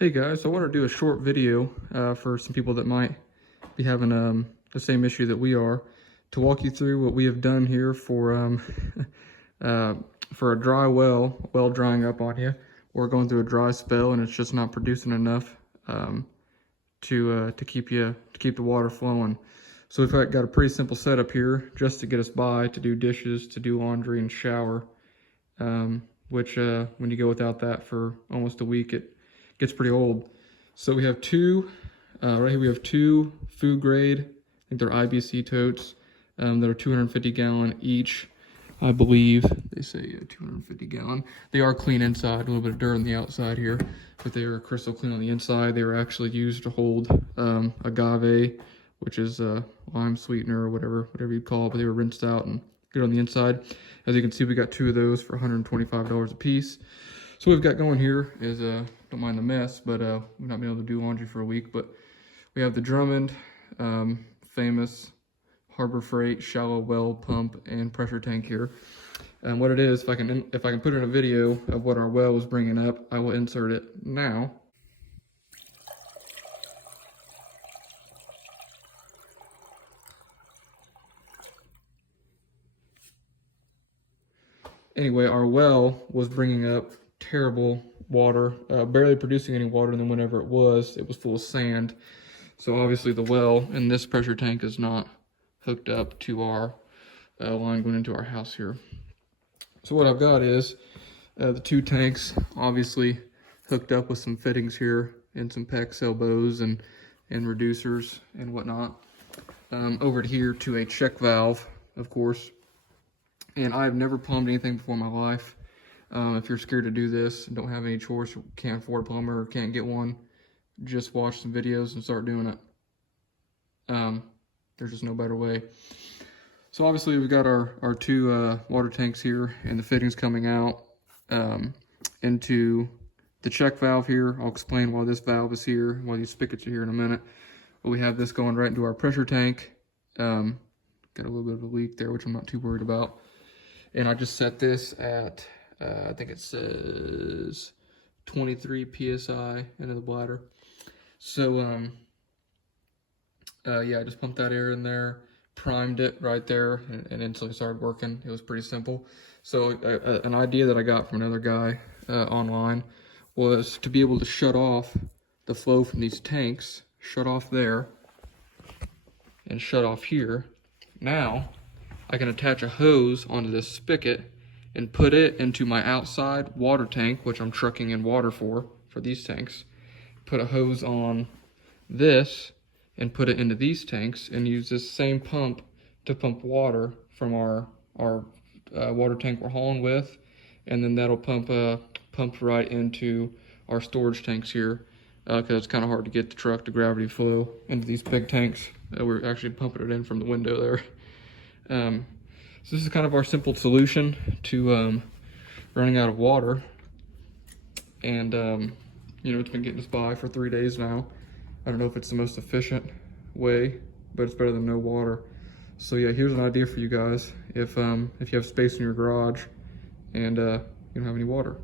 Hey guys, I want to do a short video for some people that might be having the same issue that we are, to walk you through what we have done here for for a dry well drying up on you. We're going through a dry spell and it's just not producing enough to keep the water flowing. So we've got a pretty simple setup here just to get us by, to do dishes, to do laundry and shower. Which when you go without that for almost a week, it gets pretty old. So we have right here we have two food grade, I think they're IBC totes, that are 250 gallon each, I believe. They say 250 gallon. They are clean inside, a little bit of dirt on the outside here, but they are crystal clean on the inside. They were actually used to hold agave, which is lime sweetener or whatever you call it, but they were rinsed out and good on the inside. As you can see, we got two of those for $125 a piece. So what we've got going here is, don't mind the mess, but we've not been able to do laundry for a week, but we have the Drummond famous Harbor Freight shallow well pump and pressure tank here. And what it is, if I can put in a video of what our well was bringing up, I will insert it now. Anyway, our well was bringing up terrible water, barely producing any water, and then whenever it was full of sand. So obviously the well in this pressure tank is not hooked up to our line going into our house here. So what I've got is the two tanks obviously hooked up with some fittings here and some PEX elbows and reducers and whatnot. Over here to a check valve, of course. And I've never plumbed anything before in my life. If you're scared to do this, don't have any choice, can't afford a plumber or can't get one, just watch some videos and start doing it. There's just no better way. So obviously we've got our two water tanks here and the fittings coming out into the check valve here. I'll explain why this valve is here, why these spigots are here in a minute. But we have this going right into our pressure tank. Got a little bit of a leak there, which I'm not too worried about. And I just set this at, I think it says 23 PSI into the bladder. So, yeah, I just pumped that air in there, primed it right there, and instantly started working. It was pretty simple. So an idea that I got from another guy online was to be able to shut off the flow from these tanks, shut off there, and shut off here. Now, I can attach a hose onto this spigot and put it into my outside water tank, which I'm trucking in water for these tanks. Put a hose on this and put it into these tanks and use this same pump to pump water from our water tank we're hauling with. And then that'll pump right into our storage tanks here, because it's kind of hard to get the truck to gravity flow into these big tanks. We're actually pumping it in from the window there. So this is kind of our simple solution to running out of water, and you know, it's been getting us by for 3 days now. I don't know if it's the most efficient way, but it's better than no water. So yeah, here's an idea for you guys if you have space in your garage and you don't have any water.